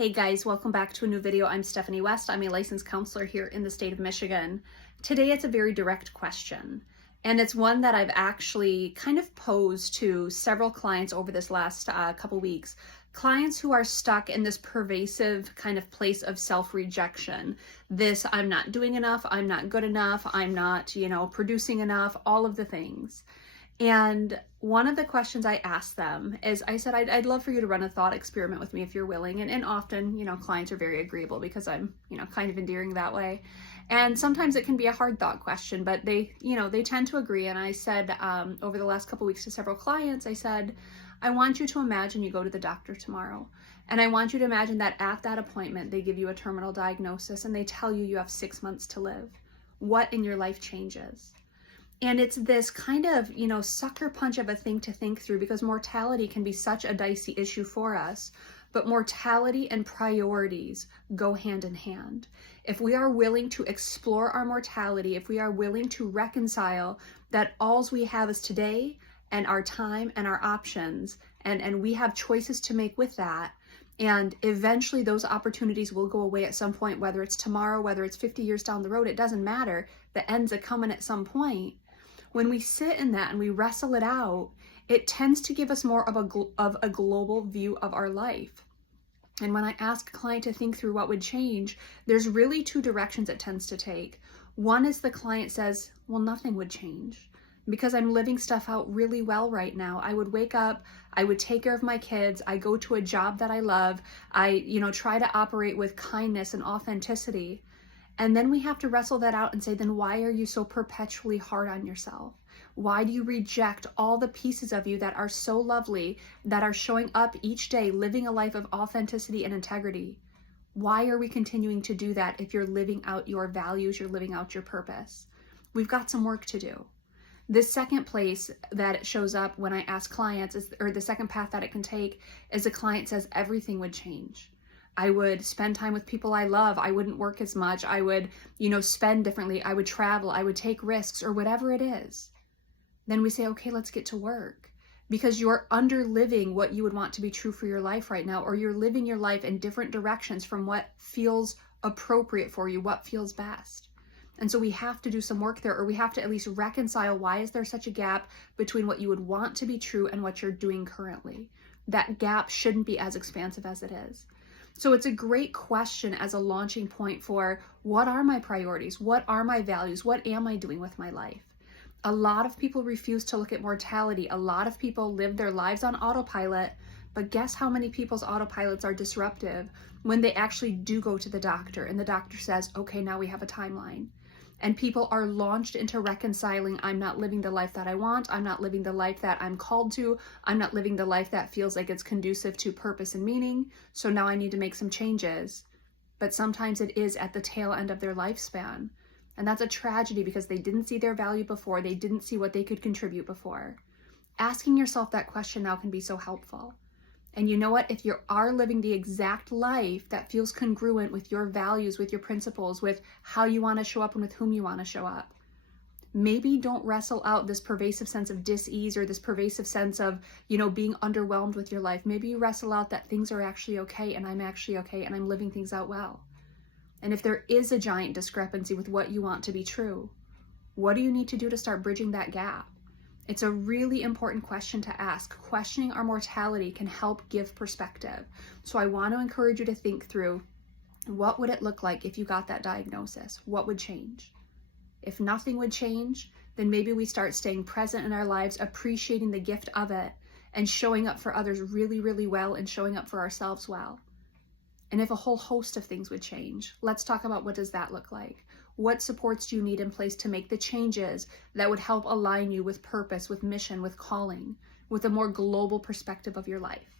Hey guys, welcome back to a new video. I'm Stephanie West. I'm a licensed counselor here in the state of Michigan. Today it's a very direct question, and it's one that I've actually kind of posed to several clients over this last couple weeks. Clients who are stuck in this pervasive kind of place of self-rejection. This, I'm not doing enough, I'm not good enough, I'm not, producing enough, all of the things. And one of the questions I asked them is, I said, I'd love for you to run a thought experiment with me if you're willing. And often, clients are very agreeable because I'm, kind of endearing that way. And sometimes it can be a hard thought question, but they tend to agree. And I said, over the last couple weeks to several clients, I said, I want you to imagine you go to the doctor tomorrow. And I want you to imagine that at that appointment, they give you a terminal diagnosis and they tell you you have 6 months to live. What in your life changes? And it's this kind of, sucker punch of a thing to think through, because mortality can be such a dicey issue for us. But mortality and priorities go hand in hand. If we are willing to explore our mortality, if we are willing to reconcile that all we have is today and our time and our options, and we have choices to make with that, and eventually those opportunities will go away at some point, whether it's tomorrow, whether it's 50 years down the road, it doesn't matter. The end's a coming at some point. When we sit in that and we wrestle it out, it tends to give us more of a global view of our life. And when I ask a client to think through what would change, there's really two directions it tends to take. One is the client says, well, nothing would change because I'm living stuff out really well right now. I would wake up, I would take care of my kids, I go to a job that I love, I, try to operate with kindness and authenticity. And then we have to wrestle that out and say, then why are you so perpetually hard on yourself? Why do you reject all the pieces of you that are so lovely, that are showing up each day, living a life of authenticity and integrity? Why are we continuing to do that if you're living out your values, you're living out your purpose? We've got some work to do. The second place that it shows up when I ask clients, or the second path that it can take, is a client says everything would change. I would spend time with people I love. I wouldn't work as much. I would, spend differently. I would travel. I would take risks, or whatever it is. Then we say, okay, let's get to work, because you're under-living what you would want to be true for your life right now, or you're living your life in different directions from what feels appropriate for you, what feels best. And so we have to do some work there, or we have to at least reconcile, why is there such a gap between what you would want to be true and what you're doing currently? That gap shouldn't be as expansive as it is. So it's a great question as a launching point for, what are my priorities? What are my values? What am I doing with my life? A lot of people refuse to look at mortality. A lot of people live their lives on autopilot, but guess how many people's autopilots are disruptive when they actually do go to the doctor and the doctor says, okay, now we have a timeline. And people are launched into reconciling, I'm not living the life that I want, I'm not living the life that I'm called to, I'm not living the life that feels like it's conducive to purpose and meaning, so now I need to make some changes. But sometimes it is at the tail end of their lifespan. And that's a tragedy because they didn't see their value before, they didn't see what they could contribute before. Asking yourself that question now can be so helpful. And you know what? If you are living the exact life that feels congruent with your values, with your principles, with how you want to show up and with whom you want to show up, maybe don't wrestle out this pervasive sense of dis-ease or this pervasive sense of, being underwhelmed with your life. Maybe you wrestle out that things are actually okay and I'm actually okay and I'm living things out well. And if there is a giant discrepancy with what you want to be true, what do you need to do to start bridging that gap? It's a really important question to ask. Questioning our mortality can help give perspective. So I want to encourage you to think through, what would it look like if you got that diagnosis? What would change? If nothing would change, then maybe we start staying present in our lives, appreciating the gift of it, and showing up for others really, really well, and showing up for ourselves well. And if a whole host of things would change, let's talk about, what does that look like? What supports do you need in place to make the changes that would help align you with purpose, with mission, with calling, with a more global perspective of your life?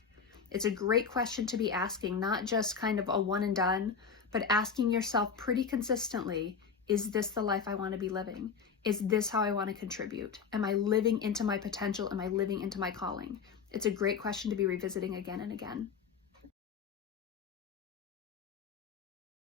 It's a great question to be asking, not just kind of a one and done, but asking yourself pretty consistently, is this the life I want to be living? Is this how I want to contribute? Am I living into my potential? Am I living into my calling? It's a great question to be revisiting again and again.